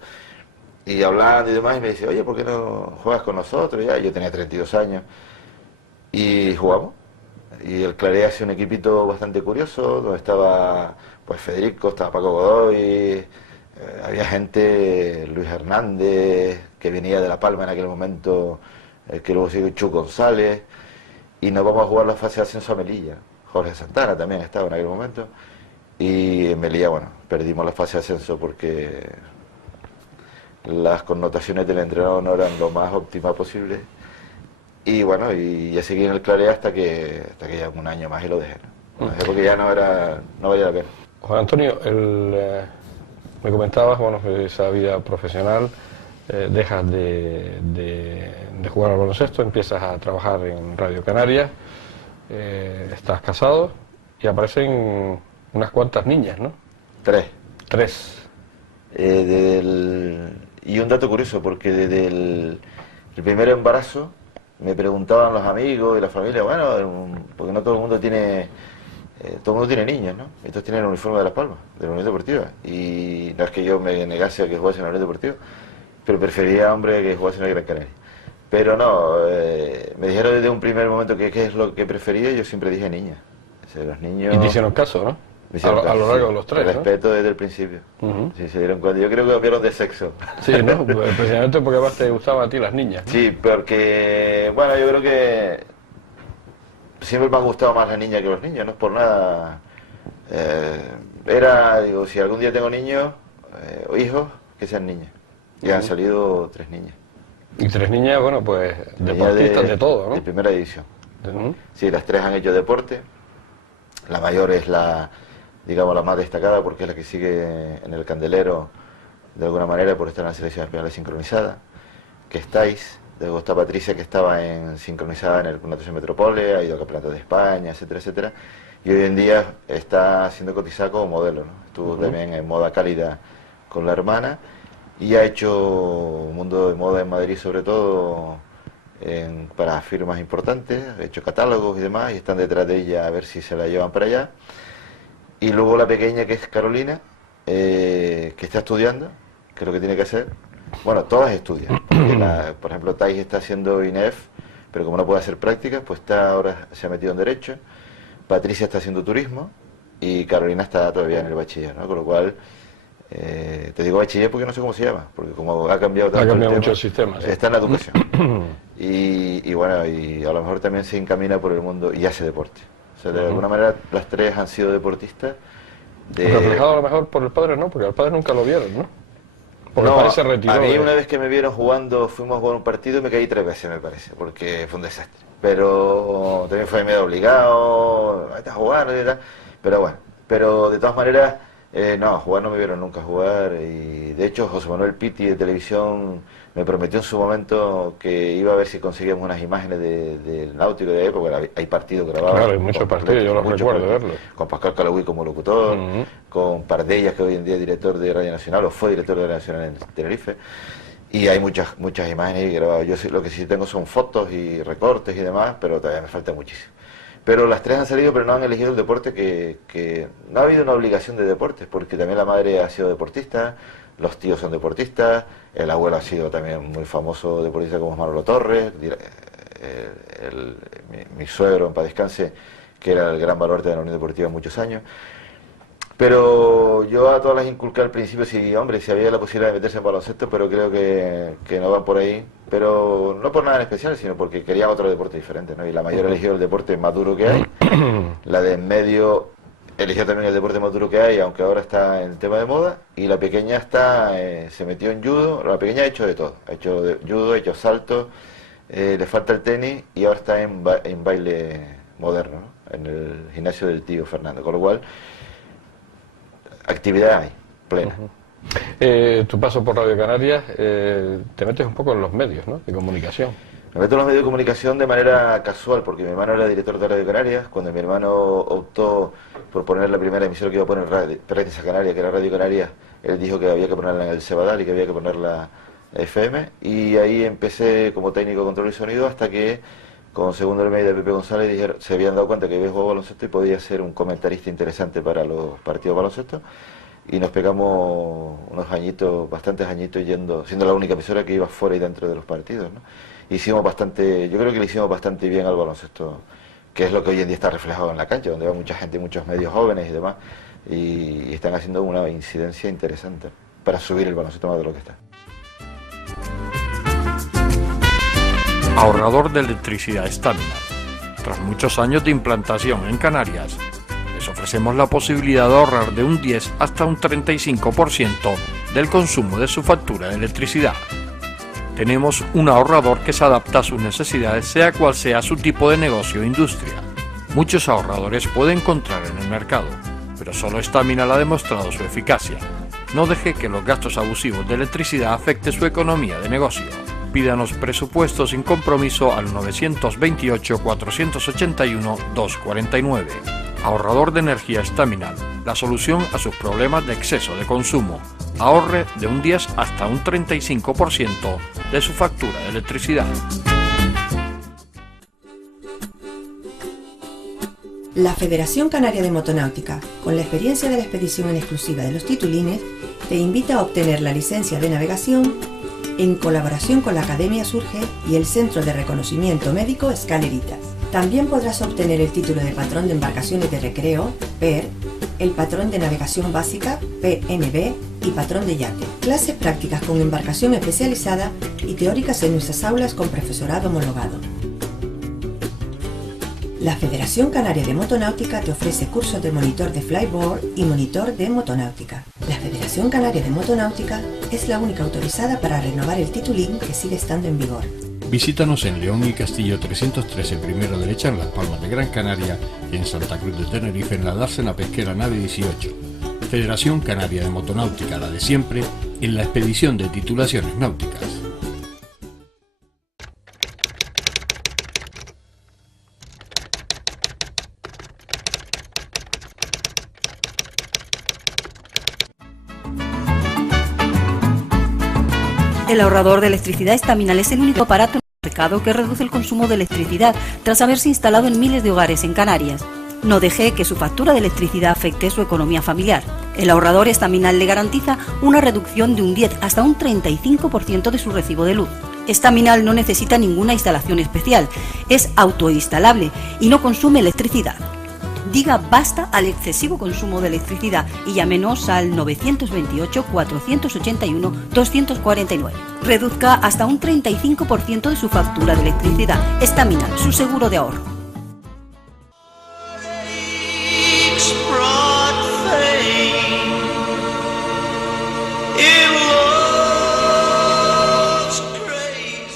y hablando y demás, y me dice, oye, ¿por qué no juegas con nosotros? Ya, yo tenía 32 años y jugamos. Y el Claret hace un equipito bastante curioso, donde estaba pues Federico, estaba Paco Godoy, había gente, Luis Hernández, que venía de La Palma en aquel momento, que luego siguió Chu González, y nos vamos a jugar la fase de ascenso a Melilla. Jorge Santana también estaba en aquel momento, y en Melilla, bueno, perdimos la fase de ascenso porque las connotaciones del entrenador no eran lo más óptimas posible. Y bueno, y ya seguí en el Claret hasta que ya un año más y lo dejé, ¿no? Lo dejé porque ya no valía la pena. Juan Antonio, me comentabas, bueno, esa vida profesional, dejas de jugar al baloncesto, empiezas a trabajar en Radio Canarias, estás casado y aparecen unas cuantas niñas, ¿no? 3. 3. Y un dato curioso, porque desde el primer embarazo me preguntaban los amigos y la familia, bueno, porque no todo el mundo tiene niños, ¿no? Estos tienen el uniforme de Las Palmas, de la Unión Deportiva, y no es que yo me negase a que jugase en la Unión Deportiva, pero prefería, hombre, que jugase en el Gran Canaria. Pero no, me dijeron desde un primer momento que qué es lo que prefería, y yo siempre dije niña. O sea, los niños... Y te hicieron caso, ¿no? A lo largo de los 3, ¿no? Respeto desde el principio. Sí, se dieron cuenta. Yo creo que cambiaron de sexo. Sí, ¿no? Precisamente porque además te gustaban a ti las niñas, ¿no? Sí, porque, bueno, yo creo que siempre me han gustado más las niñas que los niños, no es por nada. Digo, si algún día tengo niños o hijos, que sean niñas. Y han salido 3 niñas. Y 3 niñas, bueno, pues deportistas de todo, ¿no? De primera división. Sí, las 3 han hecho deporte. La mayor es digamos, la más destacada porque es la que sigue en el candelero de alguna manera por estar en la selección española sincronizada, que estáis. Luego está Patricia, que estaba sincronizada en el Natación Metropole, ha ido a campeonato de España, etcétera, etcétera, y hoy en día está siendo cotizada como modelo, ¿no? Estuvo también en Moda Cálida con la hermana y ha hecho un mundo de moda en Madrid, sobre todo para firmas importantes, ha hecho catálogos y demás, y están detrás de ella a ver si se la llevan para allá. Y luego la pequeña, que es Carolina, que está estudiando, que es lo que tiene que hacer. Bueno, todas estudian, porque por ejemplo Thais está haciendo INEF, pero como no puede hacer prácticas, pues ahora se ha metido en Derecho. Patricia está haciendo Turismo y Carolina está todavía en el bachiller, ¿no? Con lo cual, te digo bachiller porque no sé cómo se llama, porque como ha cambiado tanto mucho el sistema, sí. Está en la educación. y bueno, y a lo mejor también se encamina por el mundo y hace deporte. O sea, de alguna manera las 3 han sido deportistas. Reflejado a lo mejor por el padre, ¿no? Porque al padre nunca lo vieron, ¿no? Porque el padre se retiró. A mí una vez que me vieron jugando, fuimos a jugar un partido y me caí 3 veces, me parece, porque fue un desastre. Pero también fue medio obligado, a jugar y tal. Pero bueno, pero de todas maneras No, jugar no me vieron nunca jugar, y de hecho José Manuel Pitti de televisión me prometió en su momento que iba a ver si conseguíamos unas imágenes del Náutico de época. Hay partidos grabados. Claro, hay muchos partidos, yo los recuerdo verlos. Con Pascal Calagüí como locutor, con Pardellas, que hoy en día es director de Radio Nacional, o fue director de Radio Nacional en Tenerife, y hay muchas imágenes grabadas. Yo lo que sí tengo son fotos y recortes y demás, pero todavía me falta muchísimo. Pero las tres han salido, pero no han elegido el deporte, que no ha habido una obligación de deportes, porque también la madre ha sido deportista, los tíos son deportistas, el abuelo ha sido también muy famoso deportista como Manolo Torres, mi suegro, en paz descanse, que era el gran baluarte de la Unión Deportiva muchos años. Pero yo a todas las inculqué al principio, si había la posibilidad de meterse en baloncesto, pero creo que no van por ahí. Pero no por nada en especial, sino porque quería otro deporte diferente, ¿no? Y la mayor eligió el deporte más duro que hay, la de en medio eligió también el deporte más duro que hay, aunque ahora está en el tema de moda, y la pequeña se metió en judo. La pequeña ha hecho de todo, ha hecho judo, ha hecho salto, le falta el tenis, y ahora está en baile moderno, ¿no? En el gimnasio del tío Fernando, con lo cual actividad hay, plena. Tu paso por Radio Canarias, te metes un poco en los medios, ¿no?, de comunicación. Me meto en los medios de comunicación de manera casual, porque mi hermano era director de Radio Canarias. Cuando mi hermano optó por poner la primera emisora que iba a poner Praxis a Canarias, que era Radio Canarias, él dijo que había que ponerla en el Cebadal y que había que ponerla FM, y ahí empecé como técnico de control y sonido, hasta que con segundo el medio de Pepe González se habían dado cuenta que había jugado baloncesto y podía ser un comentarista interesante para los partidos de baloncesto, y nos pegamos unos añitos, bastantes añitos siendo la única emisora que iba fuera y dentro de los partidos, ¿no? Yo creo que le hicimos bastante bien al baloncesto, que es lo que hoy en día está reflejado en la cancha, donde va mucha gente, muchos medios jóvenes y demás, y están haciendo una incidencia interesante para subir el baloncesto más de lo que está. Ahorrador de electricidad Staminar. Tras muchos años de implantación en Canarias, les ofrecemos la posibilidad de ahorrar de un 10 hasta un 35% del consumo de su factura de electricidad. Tenemos un ahorrador que se adapta a sus necesidades, sea cual sea su tipo de negocio o industria. Muchos ahorradores puede encontrar en el mercado, pero solo Staminar ha demostrado su eficacia. No deje que los gastos abusivos de electricidad afecten su economía de negocio. Pídanos presupuesto sin compromiso al 921-481-249. Ahorrador de energía Staminar, la solución a sus problemas de exceso de consumo. Ahorre de un 10 hasta un 35% de su factura de electricidad. La Federación Canaria de Motonáutica, con la experiencia de la expedición en exclusiva de los titulines, te invita a obtener la licencia de navegación en colaboración con la Academia Surge y el Centro de Reconocimiento Médico Escaleritas. También podrás obtener el título de patrón de embarcaciones de recreo, PER, el patrón de navegación básica, PNB, y patrón de yate. Clases prácticas con embarcación especializada y teóricas en nuestras aulas con profesorado homologado. La Federación Canaria de Motonáutica te ofrece cursos de monitor de flyboard y monitor de motonáutica. La Federación Canaria de Motonáutica es la única autorizada para renovar el titulín que sigue estando en vigor. Visítanos en León y Castillo 313, primero derecha, en Las Palmas de Gran Canaria, y en Santa Cruz de Tenerife, en la dársena pesquera nave 18. Federación Canaria de Motonáutica, la de siempre, en la expedición de titulaciones náuticas. El ahorrador de electricidad Staminar es el único aparato en el mercado que reduce el consumo de electricidad tras haberse instalado en miles de hogares en Canarias. No deje que su factura de electricidad afecte su economía familiar. El ahorrador Staminar le garantiza una reducción de un 10 hasta un 35% de su recibo de luz. Staminar no necesita ninguna instalación especial, es autoinstalable y no consume electricidad. Diga basta al excesivo consumo de electricidad y llámenos al 928-481-249. Reduzca hasta un 35% de su factura de electricidad. Staminar, su seguro de ahorro.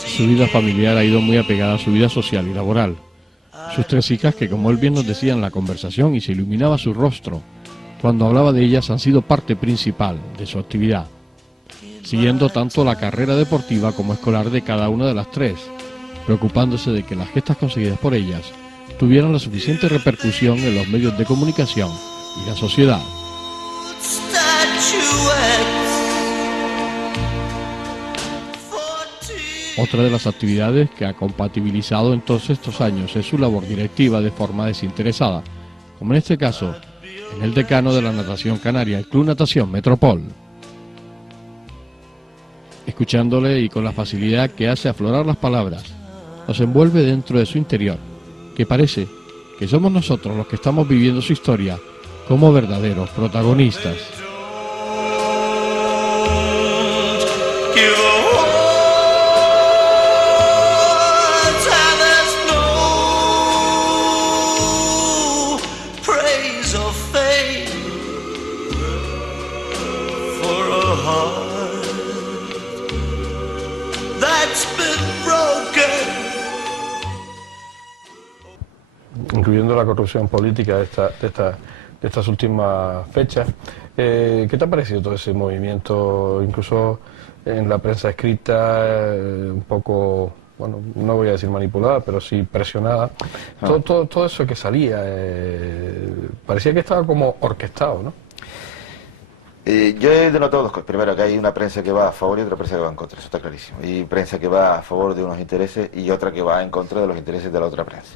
Su vida familiar ha ido muy apegada a su vida social y laboral. Sus tres hijas, que como él bien nos decía en la conversación y se iluminaba su rostro cuando hablaba de ellas han sido parte principal de su actividad, siguiendo tanto la carrera deportiva como escolar de cada una de las tres, preocupándose de que las gestas conseguidas por ellas tuvieran la suficiente repercusión en los medios de comunicación y la sociedad. Otra de las actividades que ha compatibilizado en todos estos años es su labor directiva de forma desinteresada, como en este caso en el decano de la natación canaria, el Club Natación Metropol. Escuchándole y con la facilidad que hace aflorar las palabras, nos envuelve dentro de su interior, que parece que somos nosotros los que estamos viviendo su historia como verdaderos protagonistas. Incluyendo la corrupción política de estas últimas fechas, ¿qué te ha parecido todo ese movimiento, incluso en la prensa escrita, un poco, bueno, no voy a decir manipulada, pero sí presionada? Todo eso que salía, parecía que estaba como orquestado, ¿no? Yo he denotado dos cosas. Primero, que hay una prensa que va a favor y otra prensa que va en contra, eso está clarísimo. Y prensa que va a favor de unos intereses y otra que va en contra de los intereses de la otra prensa.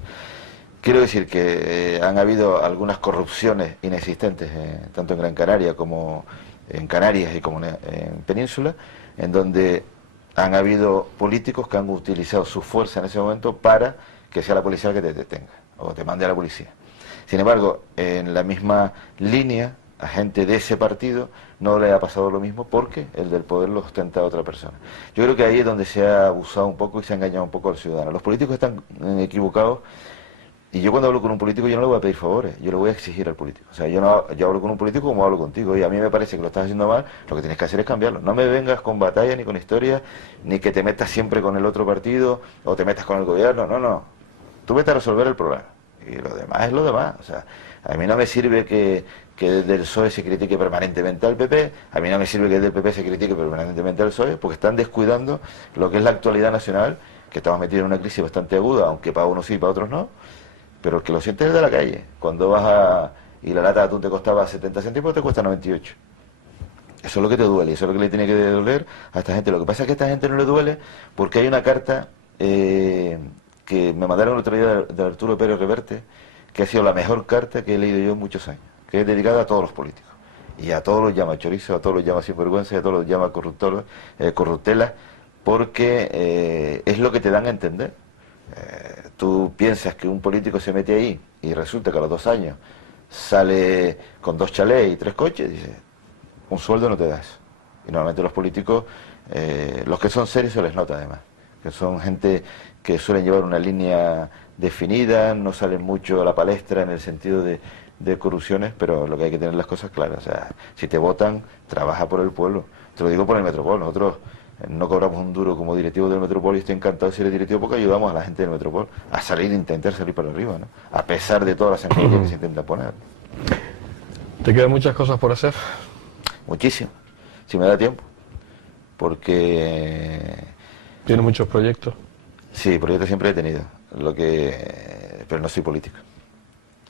Quiero decir que han habido algunas corrupciones inexistentes, tanto en Gran Canaria como en Canarias y como en Península, en donde han habido políticos que han utilizado su fuerza en ese momento para que sea la policía la que te detenga o te mande a la policía. Sin embargo, en la misma línea, a gente de ese partido no le ha pasado lo mismo porque el del poder lo ostenta a otra persona. Yo creo que ahí es donde se ha abusado un poco y se ha engañado un poco al ciudadano. Los políticos están equivocados. Y yo cuando hablo con un político yo no le voy a pedir favores, yo le voy a exigir al político. O sea, yo hablo con un político como hablo contigo, y a mí me parece que lo estás haciendo mal, lo que tienes que hacer es cambiarlo. No me vengas con batalla ni con historia, ni que te metas siempre con el otro partido, o te metas con el gobierno, no. Tú vete a resolver el problema, y lo demás es lo demás. O sea, a mí no me sirve que desde el PSOE se critique permanentemente al PP, a mí no me sirve que desde el PP se critique permanentemente al PSOE, porque están descuidando lo que es la actualidad nacional, que estamos metidos en una crisis bastante aguda, aunque para unos sí y para otros no. Pero el que lo siente es de la calle. Cuando vas y la lata de atún te costaba 70 céntimos, te cuesta 98. Eso es lo que te duele, eso es lo que le tiene que doler a esta gente. Lo que pasa es que a esta gente no le duele porque hay una carta que me mandaron el otro día de Arturo Pérez Reverte, que ha sido la mejor carta que he leído yo en muchos años, que es dedicada a todos los políticos. Y a todos los llama chorizo, a todos los llama sinvergüenza, y a todos los llama corruptelas, porque es lo que te dan a entender. Tú piensas que un político se mete ahí y resulta que a los 2 años sale con 2 chalés y 3 coches, y dice, un sueldo no te da eso. Y normalmente los políticos, los que son serios se les nota además, que son gente que suelen llevar una línea definida, no salen mucho a la palestra en el sentido de corrupciones, pero lo que hay que tener las cosas claras. O sea, si te votan, trabaja por el pueblo. Te lo digo por el Metropol. Nosotros no cobramos un duro como directivo del Metropol y estoy encantado de ser directivo porque ayudamos a la gente del Metropol a salir, intentar salir para arriba, ¿no? A pesar de todas las empresas que se intentan poner. ¿Te quedan muchas cosas por hacer? Muchísimo, si me da tiempo, porque... ¿Tienes muchos proyectos? Sí, proyectos siempre he tenido, pero no soy político.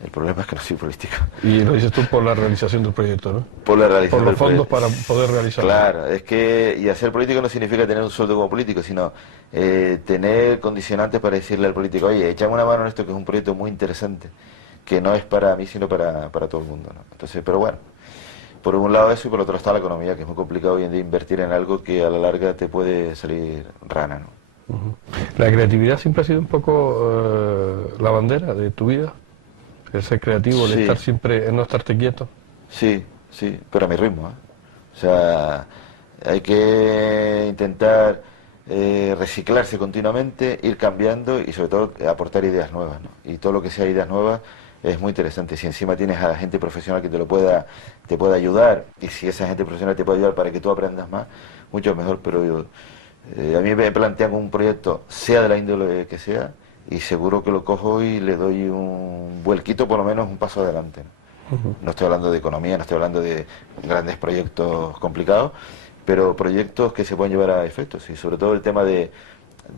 El problema es que no soy político. Y lo dices tú por la realización del proyecto, ¿no? Por la realización del proyecto. Por los fondos para poder realizarlo. Claro, es que y hacer político no significa tener un sueldo como político, sino tener condicionantes para decirle al político, oye, échame una mano en esto que es un proyecto muy interesante, que no es para mí, sino para todo el mundo, ¿no? Entonces, pero bueno, por un lado eso y por otro está la economía, que es muy complicado hoy en día invertir en algo que a la larga te puede salir rana, ¿no? ¿La creatividad siempre ha sido un poco la bandera de tu vida? El ser creativo, el estar siempre, el no estarte quieto. Sí, pero a mi ritmo, ¿eh? O sea, hay que intentar reciclarse continuamente, ir cambiando y sobre todo aportar ideas nuevas, ¿no? Y todo lo que sea ideas nuevas es muy interesante. Si encima tienes a gente profesional que te pueda ayudar, y si esa gente profesional te puede ayudar para que tú aprendas más, mucho mejor. Pero a mí me plantean un proyecto, sea de la índole que sea, y seguro que lo cojo y le doy un vuelquito, por lo menos un paso adelante, ¿no? No estoy hablando de economía, no estoy hablando de grandes proyectos complicados, pero proyectos que se pueden llevar a efectos, y sobre todo el tema de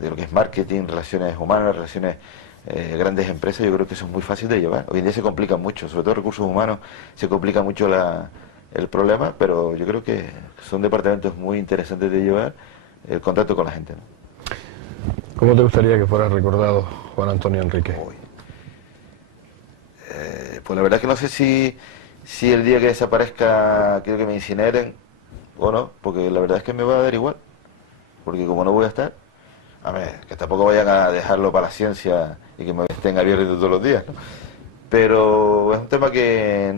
lo que es marketing, relaciones humanas, relaciones grandes empresas, yo creo que eso es muy fácil de llevar. Hoy en día se complica mucho, sobre todo recursos humanos, se complica mucho el problema, pero yo creo que son departamentos muy interesantes de llevar, el contacto con la gente, ¿no? ¿Cómo te gustaría que fuera recordado Juan Antonio Enrique? Pues la verdad que no sé si el día que desaparezca quiero que me incineren o no, porque la verdad es que me va a dar igual, porque como no voy a estar, a ver, que tampoco vayan a dejarlo para la ciencia y que me estén abiertos todos los días, ¿no? Pero es un tema que...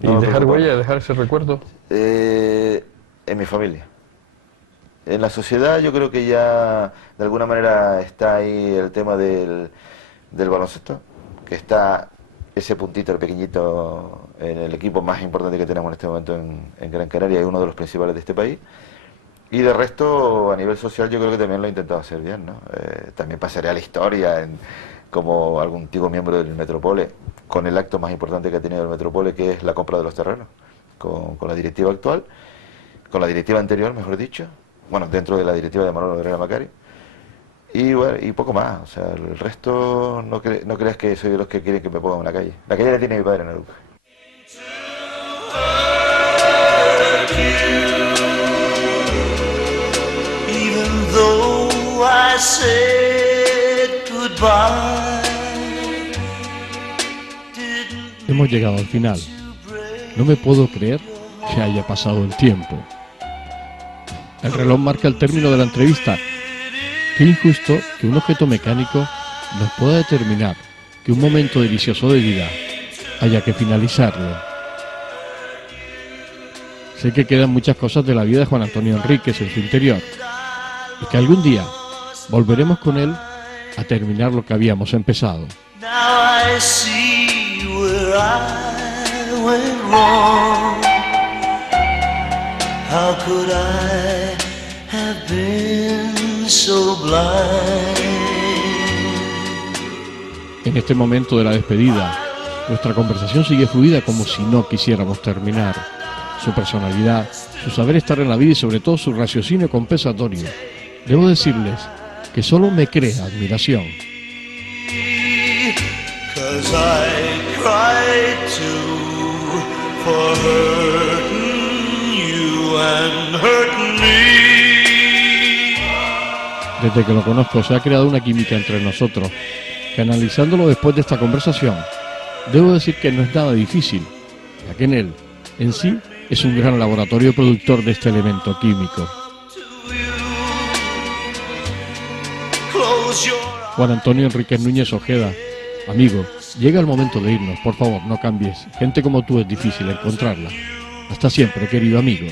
¿Y dejar huella, dejar ese recuerdo? En mi familia. En la sociedad yo creo que ya de alguna manera está ahí el tema del baloncesto, que está ese puntito, el pequeñito, en el equipo más importante que tenemos en este momento en Gran Canaria, y uno de los principales de este país. Y de resto, a nivel social, yo creo que también lo he intentado hacer bien, ¿no? También pasaré a la historia como algún antiguo miembro del Metropole, con el acto más importante que ha tenido el Metropole, que es la compra de los terrenos, con la directiva actual, con la directiva anterior, mejor dicho, bueno, dentro de la directiva de Manolo Herrera Macari, y bueno, y poco más. O sea, el resto no creas que soy de los que quieren que me pongan en la calle. La calle la tiene mi padre en Arucas. Hemos llegado al final. No me puedo creer que haya pasado el tiempo. El reloj marca el término de la entrevista. Qué injusto que un objeto mecánico nos pueda determinar que un momento delicioso de vida haya que finalizarlo. Sé que quedan muchas cosas de la vida de Juan Antonio Enríquez en su interior, y que algún día volveremos con él a terminar lo que habíamos empezado. En este momento de la despedida, nuestra conversación sigue fluida como si no quisiéramos terminar. Su personalidad, su saber estar en la vida y sobre todo su raciocinio compensatorio, debo decirles que solo me crea admiración. Desde que lo conozco se ha creado una química entre nosotros, que analizándolo después de esta conversación, debo decir que no es nada difícil, ya que él, en sí, es un gran laboratorio productor de este elemento químico. Juan Antonio Enríquez Núñez Ojeda, amigo, llega el momento de irnos, por favor, no cambies. Gente como tú es difícil encontrarla. Hasta siempre, querido amigo.